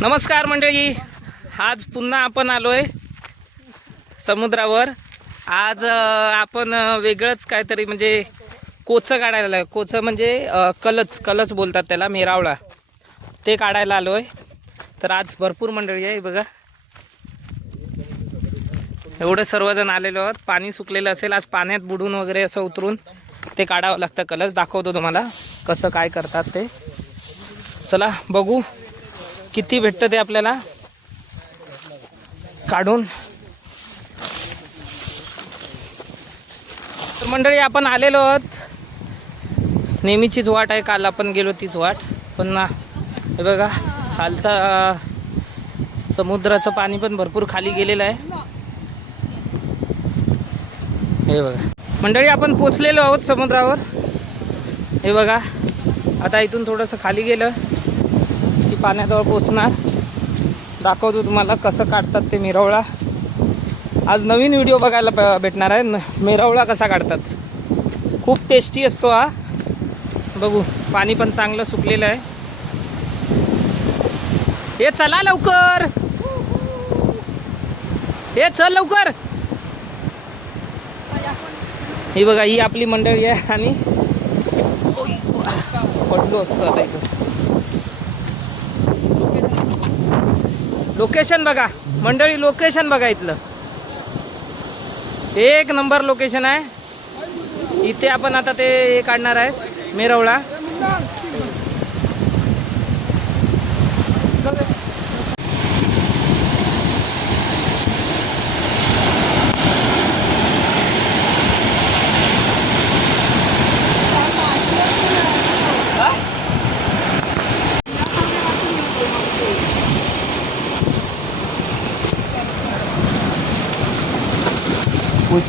नमस्कार मंडळी. आज पुन्हा आपण आलोय समुद्रावर. आज आपण वेगळंच काहीतरी म्हणजे कोचं काढायला आलोय. कोचं म्हणजे कलच कलच बोलतात त्याला मेरावळा. ते काढायला आलोय. तर आज भरपूर मंडळी आहे बघा. एवढं सर्वजण आलेलो आहोत. पाणी सुकलेलं असेल आज पाण्यात बुडून वगैरे असं उतरून ते काढावं लागतं कलच. दाखवतो तुम्हाला कसं काय करतात ते. चला बघू. किती भेटतं ते आपल्याला? काढून. तर मंडळी आपण आलेलो आहोत. नेहमीचीच वाट आहे काल आपण गेलो तीच वाट. पण ना हे बघा खालचा समुद्राचं पाणी पण भरपूर खाली गेलेलं आहे. हे बघा. मंडळी आपण पोचलेलो आहोत समुद्रावर. हे बघा आता इथून थोडंसं खाली गेलं. पाण्याजवळ पोचणार दाखवतो तुम्हाला कसं काढतात ते मिरवळा. आज नवीन व्हिडिओ बघायला भेटणार आहे. न मिरवळा कसा काढतात. खूप टेस्टी असतो हा. बघू पाणी पण चांगलं सुकलेलं आहे. हे चला लवकर. हे चल लवकर. ही बघा ही आपली मंडळी आहे आणि पडलो असतो आता इथं. लोकेशन बघा. मंडळी लोकेशन बघा इथलं. एक नंबर लोकेशन आहे. इथे आपण आता ते हे काढणार आहे मिरवळा.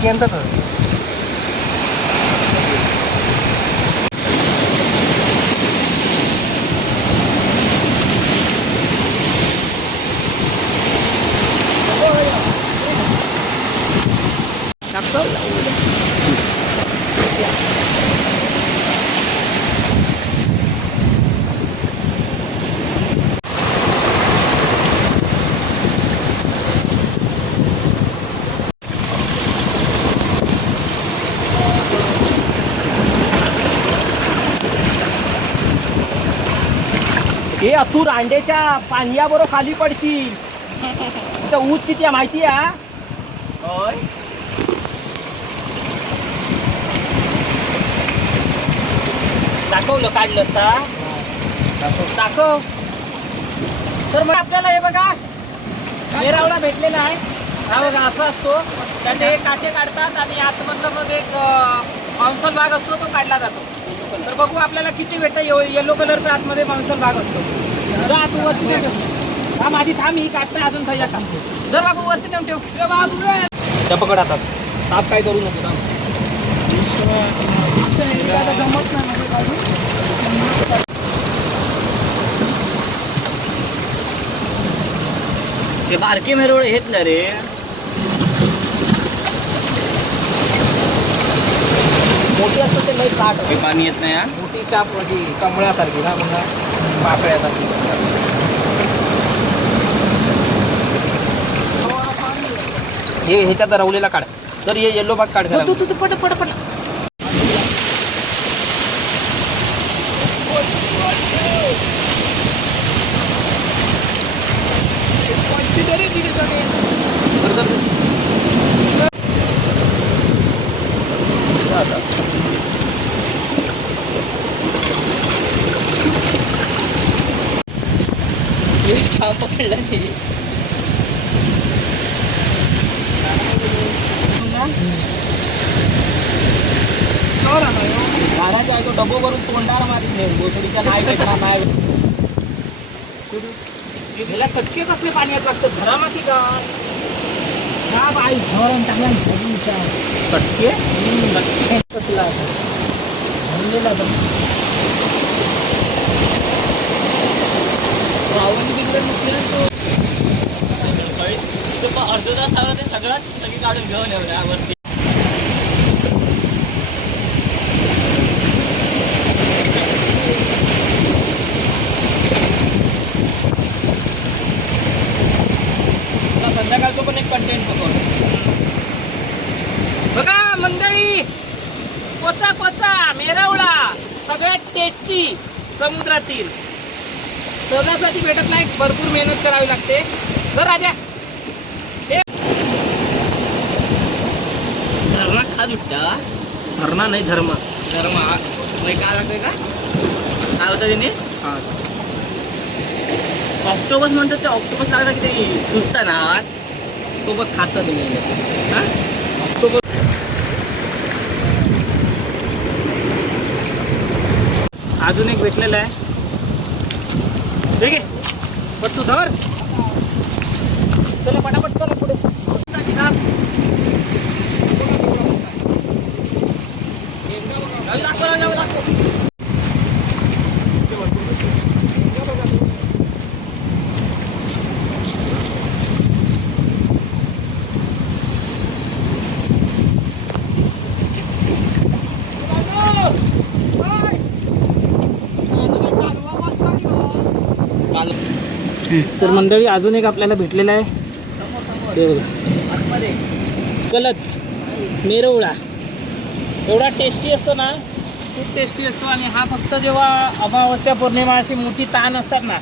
टाकतो हे तू रांडेच्या पाण्याबरोबर खाली पडशील. तर ऊस किती आहे माहिती आहे होय. दाखवलं काढलं का दाखव. तर मग आपल्याला हे बघा मेरावळा भेटलेला आहे. हा बघा असा असतो. त्याचे काटे काढतात आणि आतमधलं मग एक मांसल भाग असतो तो काढला जातो. तर बघू आपल्याला किती भेटतं येलो कलरचा आतमध्ये मांसल भाग असतो. जा तू वरती ठेव. माझी थांब ही अजून थांबतो जर बाबू वरती नेऊन ठेव. ए बाबू रे. त्या पकड हातात साप काय करू नको थांब. ते बारके मेरोळ येत ना रे. मोठी असतं ते लई काट. पाणी येत नाही मोठी चाप अशी कमळासारखी ना पुन्हा हे ह्याच्यात रवलेला काढ. तर हे येलो भाग काढ तू तू तू पट पट पट. पकडला गाण्याच्या ऐकू डबो भरून तोंडार मारितले नाही गोसडीच्या नाही भेटणार नाही गेला चटके कसले पाण्यात लागतं घरा माती का साप आई धरण चांगला भरून साप चटके चटके कसला भरलेला अर्धा तास हवा ते सगळी काढून घेऊन एवढ्या वरती संध्याकाळचं पण एक कंटेंट बघ बघा मंडळी कोचा कोचा मेरावडा सगळ्यात टेस्टी समुद्रातील. सहजासाठी भेटत नाही भरपूर मेहनत करावी लागते. तर राजा. हे. धरणा खा दुट्टा धरणा नाही झरमा. धर्मा. मग काय लागतंय का? काय होतं त्याने ऑक्टोबस म्हणतात ते ऑक्टोबस लागला की ते सुचतं ना ऑक्टोबस खातं तुम्ही हा? अजून एक भेटलेला आहे. ठीक आहे पण तू धर. चला पटापट चला पुढे दाखव ना, दाखव तर मंडळी अजून एक आपल्याला भेटलेला आहे. ते बघा. कलच मेरवळा एवढा टेस्टी असतो ना खूप टेस्टी असतो आणि हा फक्त जेव्हा अमावस्या पौर्णिमा अशी मोठी ताण असतात ना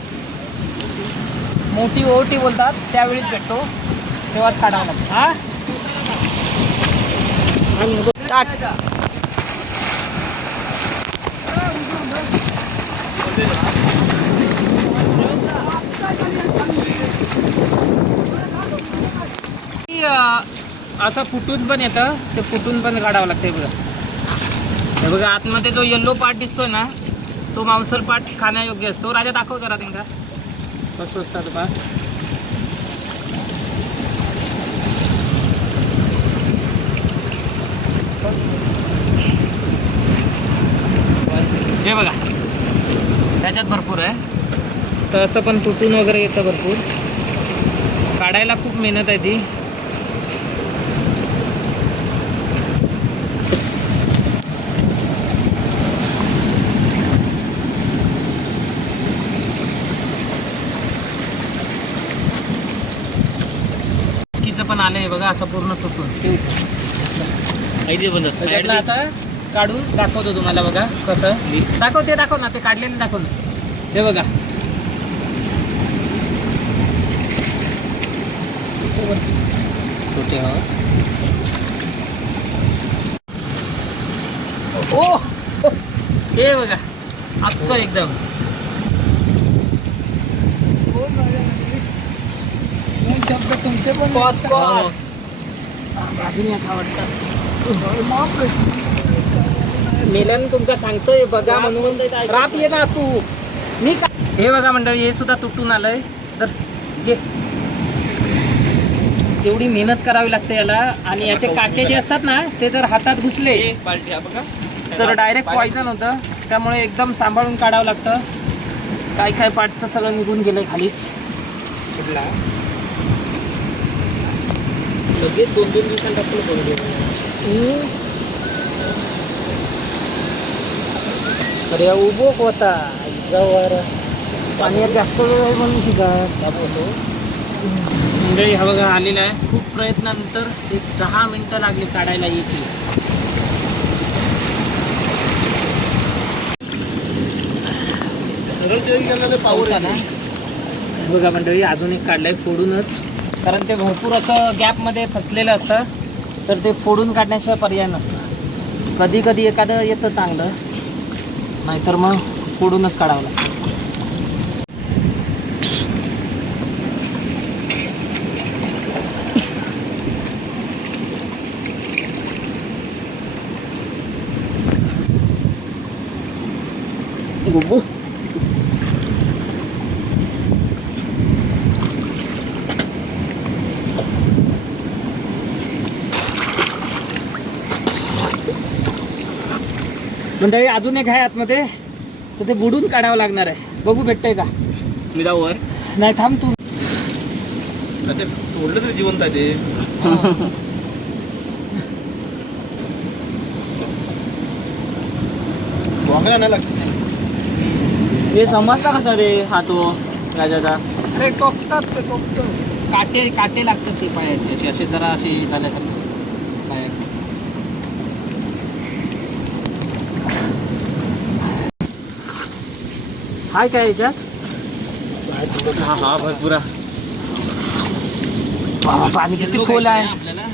मोठी ओटी बोलतात त्यावेळीच भेटतो. तेव्हाच काढावा लागतो हा? आणि हे बघ, टाक. की, अं, असं फुटून पण येतं ते फुटून पण काढावं लागतं हे बघा. हे बघा आतमध्ये जो येल्लो पार्ट दिसतोय ना तो मांसल पार्ट खाण्यायोग्य असतो. राजा दाखव जरा त्यांना. कसं असतात पा हे बघा त्याच्यात भरपूर आहे. तर असं पण तुटून वगैरे येतं भरपूर. काढायला खूप मेहनत आहे ती. पण आलंय बघा असं पूर्ण तुटून. त्याच्यातलं आता काढून दाखवतो तुम्हाला बघा कसं. दाखव ते दाखव ना ते काढलेलं दाखव ना. हे बघा. छोटे हो? ओ हे बघा अख्खं एकदम. शब्द तुमचे पण कॉच कॉच मिलन तुमका सांगतोय बघा म्हणून. राप ये ना तू. मी का हे बघा मंडळी हे सुद्धा तुटून आलंय. तर घे एवढी मेहनत करावी लागते याला. आणि याचे काटे जे असतात ना ते जर हातात घुसले पालटी बघा. तर डायरेक्ट पॉइझन होतं. त्यामुळे एकदम सांभाळून काढावं लागतं. काय काय पार्टचं सगळं निघून गेलंय खालीच. लगेच दोन दोन दिवसांनी टाकलं पडू अरे उभो होता. जवळ. पाण्यात जास्त वेळ आहे म्हणून शिकत मंडळी हा बघा आलेला आहे. खूप प्रयत्नानंतर एक दहा मिनटं लागली काढायला एक पाऊस ना? बघा मंडळी अजून एक काढलंय फोडूनच. कारण ते भरपूर असं गॅपमध्ये फसलेलं असतं. तर ते फोडून काढण्याशिवाय पर्याय नसतं. कधी कधी एखादं येतं चांगलं. नाहीतर मग फोडूनच काढावं लागतं. गुब्बू. मंडळी अजून एक आहे आतमध्ये. तर ते बुडून काढावं लागणार आहे. बघू भेटतंय का? मी जाऊ वर. नाही थांब तू. तोडलं तरी जिवंत आहे ते. हे. समजता कसा रे हा तो राजाचा? अरे टोकतात ते काटे काटे लागतात ते पायाचे. असे असे जरा असे झाल्यासारखे. हाय काय याच्यात हा हा भरपूर बाबा, पाणी किती खोल आहे आपल्याला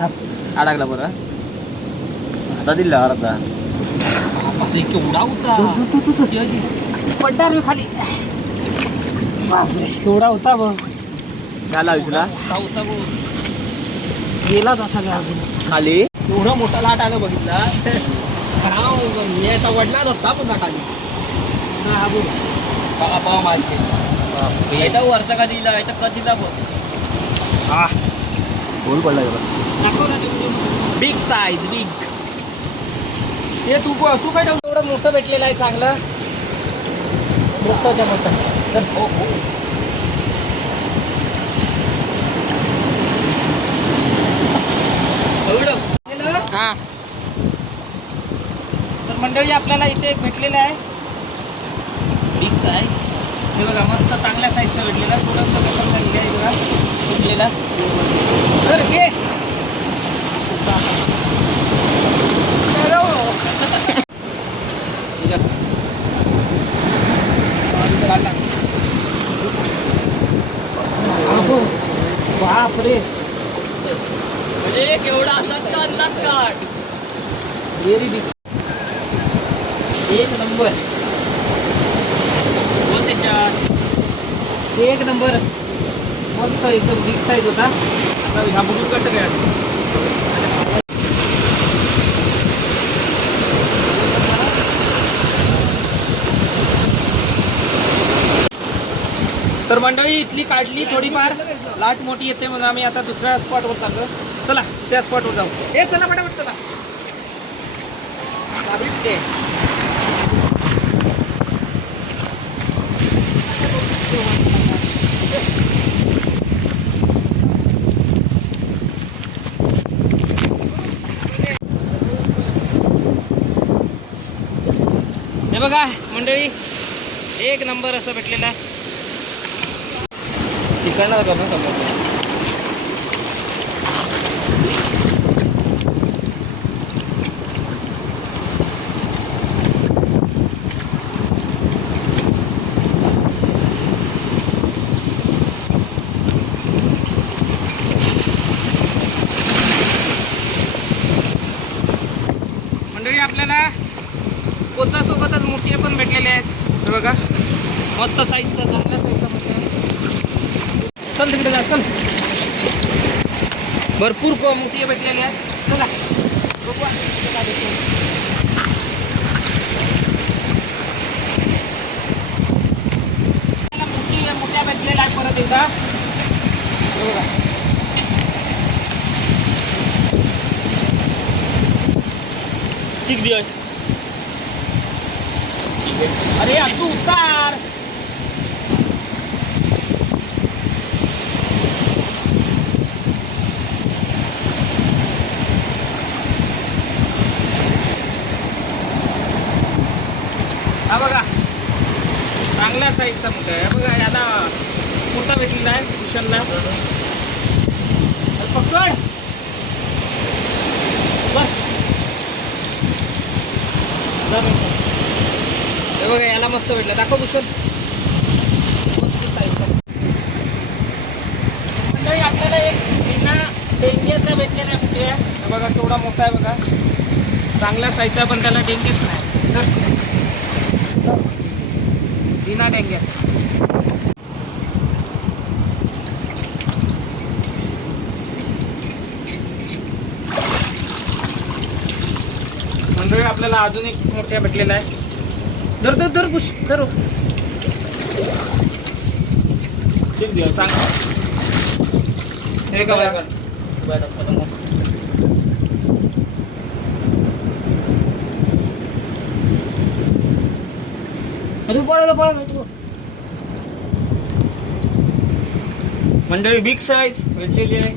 आला अडकला बरं. आता दिला अर्धा. केवढा होता. पडणार मी खाली. बापरे केवढा होता बघ. झाला विसला गेला तसा काय अजून खाली? एवढा मोठा लाट आलं बघितला. हा, मी आता वडलाच असता पुन्हा खाली हा बघ बघा बघा याचा वरचा का दिला याचा कधीचा बघ. बोल पडला बिग साईज बिग हे तू तू काय ठेवतो? एवढं मोठं भेटलेलं आहे चांगलं. मोठंच्या मोठं तर हो हो. तर मंडळी आपल्याला इथे एक भेटलेलं आहे. बिग साईज हे बघा मस्त चांगल्या साईजचं भेटलेलं थोडंसं कसं झालेलं आहे बघा. भेटलेला तर घे अहो, बापरे म्हणजे केवढा असा का अंदाज काढ। व्हेरी बिग एक नंबर हो त्याच्यात एक नंबर असा एकदम बिग साईज होता. आता ह्या बघून कट काय तर मंडळी इथली काढली थोडीफार. लाट मोठी येते म्हणून आम्ही आता दुसऱ्या स्पॉटवर चाललो चला त्या स्पॉटवर जाऊ. हे चला फटाफट चला. भेटते हे बघा मंडळी एक नंबर असं भेटलेलं आहे. तिकडनं का पण समजलं मंडळी आपल्याला कोचासोबतच मोठी पण भेटलेले आहेत हे बघा मस्त साईजचं चांगल्या चल तिकडे जा चल. भरपूर को मोठी भेटलेली आहेत. चला. बघू मोठी मोठ्या भेटलेल्या आहेत परत एकदा. हे बघा ठीक अरे तू उतार हा बघा. चांगल्या साईजचा मोठा आहे. बघा याला मोठा भेटलेला आहे भूषणला पकड. बस हे बघा याला मस्त भेटलं. दाखव भूषण मस्त साईजचा. मंडळी आपल्याला एक बिना डेंग्याचा भेटलेला आहे. कुठे आहे बघा केवढा मोठा आहे बघा. चांगल्या साईजचा पण त्याला डेंगेच नाही. बिना डेंग्याचा मंडळी आपल्याला अजून एक मोठ्या भेटलेला आहे. धर धर धर कुश धर. ठीक सांग. हे का बरं बरं मंडळी बिग साईज भेटलेली आहे.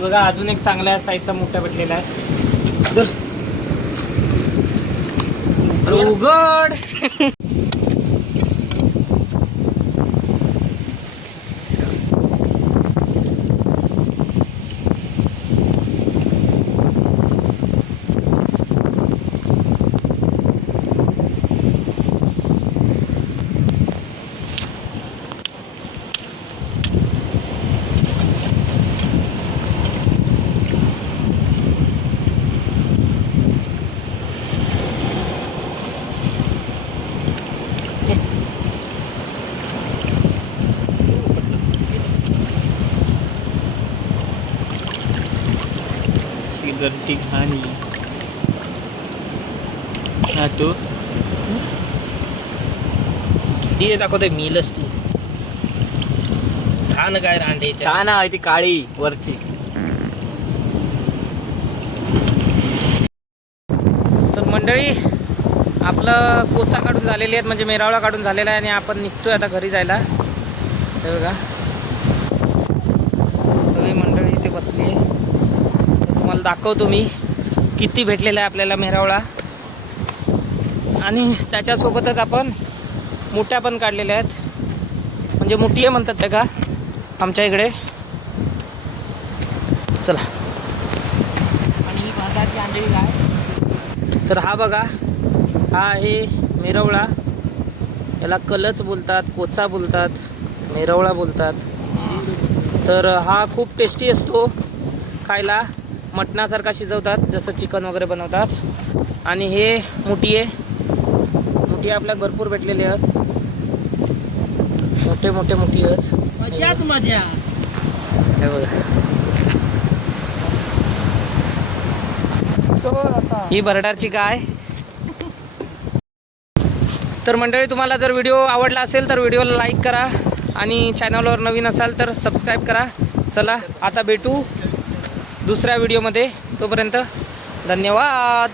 बघा अजून एक चांगल्या साईजचा मोठा भेटलेला आहे. उघड. गर्दी खाणी हा तो. ती दाखवते मीलच ती. घाण काय रांडेच्या का ना ती काळी वरची. तर मंडळी आपलं कोचा काढून झालेली आहेत म्हणजे मेरावळा काढून झालेला आहे आणि आपण निघतोय आता घरी जायला. हे बघा सगळी मंडळी इथे बसली आहे तुम्हाला दाखवतो मी किती भेटलेला आहे आपल्याला मेरावळा आणि त्याच्यासोबतच आपण मुठ्या पण काढलेल्या आहेत. म्हणजे मोठी आहे म्हणतात त्या का? आमच्या इकडे. चला. आणि ही भाताची आंधळी काय तर हा बघा हा आहे मेरवळा याला कलच बोलतात कोचा बोलतात मेरवळा बोलतात. तर हा खूप टेस्टी असतो खायला. मटणासारखा शिजवतात जसं चिकन वगैरे बनवतात. आणि हे मोठी आहे. मोठी आपल्याला भरपूर भेटलेली आहेत. मोठे मोठे मोठी आहेत. मजाच मजा. हे बघा. ही बर्डारची गाय. तर मंडळी तुम्हाला जर व्हिडिओ आवडला असेल तर व्हिडिओला लाईक करा आणि चॅनलवर नवीन असाल तर सबस्क्राईब करा. चला आता भेटू. दुसऱ्या व्हिडिओमध्ये तोपर्यंत धन्यवाद.